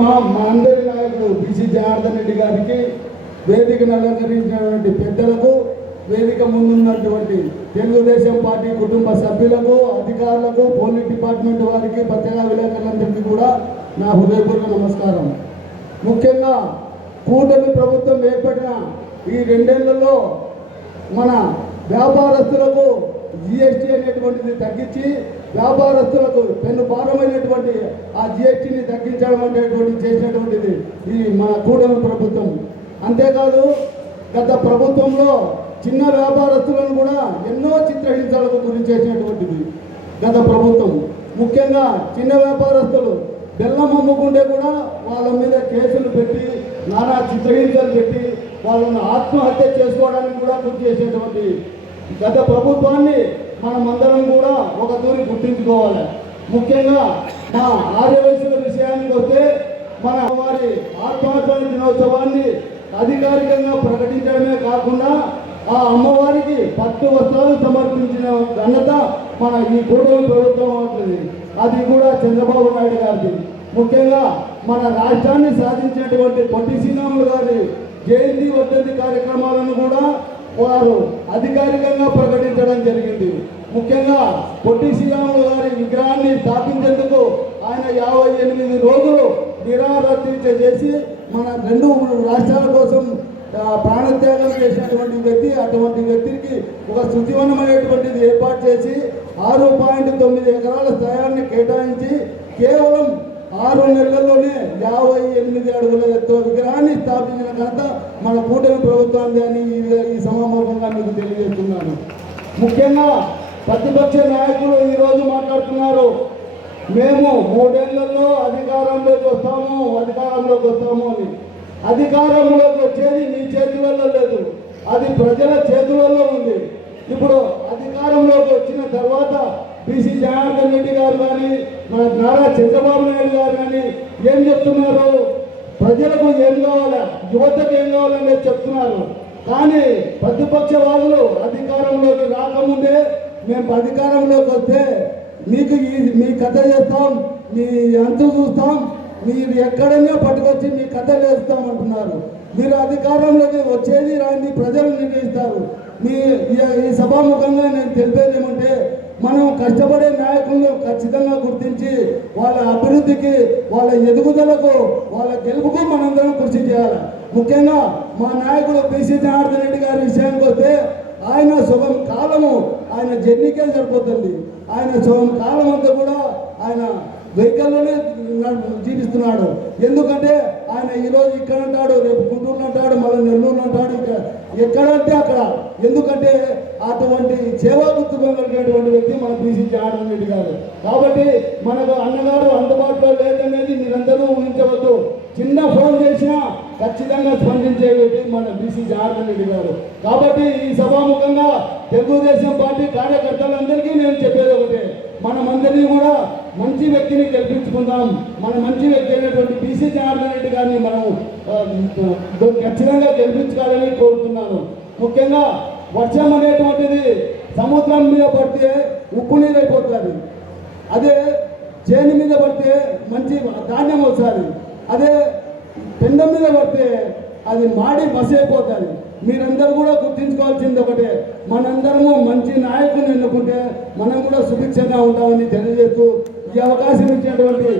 మా అందరి నాయకుడు బీసీ జనార్దన్ రెడ్డి గారికి, వేదికను అలంకరించినటువంటి పెద్దలకు, వేదిక ముందున్నటువంటి తెలుగుదేశం పార్టీ కుటుంబ సభ్యులకు, అధికారులకు, పోలీస్ డిపార్ట్మెంట్ వారికి, పత్రికా విలేకరులందరికీ కూడా నా హృదయపూర్వక నమస్కారం. ముఖ్యంగా కూటమి ప్రభుత్వం ఏర్పడిన ఈ 2 ఏళ్లలో మన వ్యాపారస్తులకు జిఎస్టీ అనేటువంటిది తగ్గించి, వ్యాపారస్తులకు పెన్ను భారమైనటువంటి ఆ జిఎస్టీని తగ్గించడం అనేటువంటి చేసినటువంటిది ఈ మన కూటమి ప్రభుత్వం. అంతేకాదు గత ప్రభుత్వంలో చిన్న వ్యాపారస్తులను కూడా ఎన్నో చిత్రహింసలకు గురి చేసినటువంటిది గత ప్రభుత్వం. ముఖ్యంగా చిన్న వ్యాపారస్తులు బెల్లం అమ్ముకుంటే కూడా వాళ్ళ మీద కేసులు పెట్టి, నానా చిత్రహింసలు పెట్టి వాళ్ళను ఆత్మహత్య చేసుకోవడానికి కూడా గురి చేసేటువంటి గత ప్రభుత్వాన్ని మనమందరం కూడా ఒక తూరి గుర్తించుకోవాలి. ముఖ్యంగా మా ఆర్యవైశ్యుల విషయానికి వస్తే మన వారి ఆత్మహత్య దినోత్సవాన్ని అధికారికంగా ప్రకటించడమే కాకుండా ఆ అమ్మవారికి పట్టు వస్త్రాలు సమర్పించిన ఘనత మన ఈ కూటమి ప్రభుత్వం అవుతుంది. అది కూడా చంద్రబాబు నాయుడు గారిది. ముఖ్యంగా మన రాష్ట్రాన్ని సాధించినటువంటి పొట్టి శ్రీరాములు గారి జయంతి వర్ధంతి కార్యక్రమాలను కూడా వారు అధికారికంగా ప్రకటించడం జరిగింది. ముఖ్యంగా పొట్టి శ్రీరాములు గారి విగ్రహాన్ని స్థాపించేందుకు ఆయన 58 రోజులు నిరాహార దీక్ష చేసి మన 2 రాష్ట్రాల కోసం ప్రాణత్యాగం చేసినటువంటి వ్యక్తి. అటువంటి వ్యక్తికి ఒక శుచివనం అనేటువంటిది ఏర్పాటు చేసి 6.9 ఎకరాల స్థలాన్ని కేటాయించి కేవలం 6 నెలల్లోనే 58 అడుగుల ఎత్తు విగ్రహాన్ని స్థాపించిన ఘనత మన కూటమి ప్రభుత్వాన్ని అని ఈ సమావేశంగా మీకు తెలియజేస్తున్నాను. ముఖ్యంగా ప్రతిపక్ష నాయకులు ఈరోజు మాట్లాడుతున్నారు, మేము 3 ఏళ్లలో అధికారంలోకి వస్తాము అని. అధికారంలోకి వచ్చేది మీ చేతులలో లేదు, అది ప్రజల చేతులలో ఉంది. ఇప్పుడు అధికారంలోకి వచ్చిన తర్వాత బీసీ జనార్దన్ రెడ్డి గారు కానీ, మన నారా చంద్రబాబు నాయుడు గారు కానీ ఏం చెప్తున్నారు? ప్రజలకు ఏం కావాలా, యువతకు ఏం కావాలనేది చెప్తున్నారు. కానీ ప్రతిపక్షవాదులు అధికారంలోకి రాకముందే మేము అధికారంలోకి వస్తే మీకు మీ కథ చేస్తాం, మీ అంతు చూస్తాం, మీరు ఎక్కడైనా పట్టుకొచ్చి మీ కథలు వేస్తామంటున్నారు. మీరు అధికారంలోకి వచ్చేది రాంది ప్రజలు నిర్ణయిస్తారు. ఈ సభాముఖంగా నేను తెలిపేది ఏమంటే, మనం కష్టపడే నాయకులను ఖచ్చితంగా గుర్తించి వాళ్ళ అభివృద్ధికి, వాళ్ళ ఎదుగుదలకు, వాళ్ళ గెలుపుకు మనందరం కృషి చేయాలి. ముఖ్యంగా మా నాయకుడు బీసీ జనార్దన్ రెడ్డి గారి విషయానికి వస్తే ఆయన శుభం కాలము ఆయన జర్నీకే సరిపోతుంది. ఆయన శుభం కాలం అంతా కూడా ఆయన వెహికల్లోనే జీవిస్తున్నాడు. ఎందుకంటే ఆయన ఈరోజు ఇక్కడ అంటాడు, రేపు గుంటూరులో అంటాడు, మళ్ళీ నెల్లూరులో అంటాడు, ఎక్కడంటే అక్కడ. ఎందుకంటే అటువంటి సేవా గుర్తుపం కలిగినటువంటి వ్యక్తి మన బీసీ జనార్దన్ రెడ్డి గారు. కాబట్టి మనకు అన్నగారు అందుబాటులో లేదనేది మీరందరూ ఊహించవద్దు. చిన్న ఫోన్ చేసినా ఖచ్చితంగా స్పందించే వ్యక్తి మన బీసీ జనార్దన్ రెడ్డి గారు. కాబట్టి ఈ సభాముఖంగా తెలుగుదేశం పార్టీ కార్యకర్తలందరికీ నేను చెప్పేది ఒకటే, మనమందరినీ కూడా మంచి వ్యక్తిని గెలిపించుకుందాం. మన మంచి వ్యక్తి అయినటువంటి బీసీ జనార్దన్ రెడ్డి గారిని మనం ఖచ్చితంగా గెలిపించుకోవాలని కోరుతున్నాను. ముఖ్యంగా వర్షం అనేటువంటిది సముద్రం మీద పడితే ఉప్పు నీరు అయిపోతుంది, అదే చేను మీద పడితే మంచి ధాన్యం వస్తుంది, అదే పెండ మీద పడితే అది మాడి బస్ అయిపోతుంది. మీరందరూ కూడా గుర్తించుకోవాల్సింది ఒకటే, మనందరము మంచి నాయకుని ఎన్నుకుంటే మనం కూడా సుభిక్షంగా ఉంటామని తెలియజేస్తూ ఈ అవకాశం ఇచ్చినటువంటి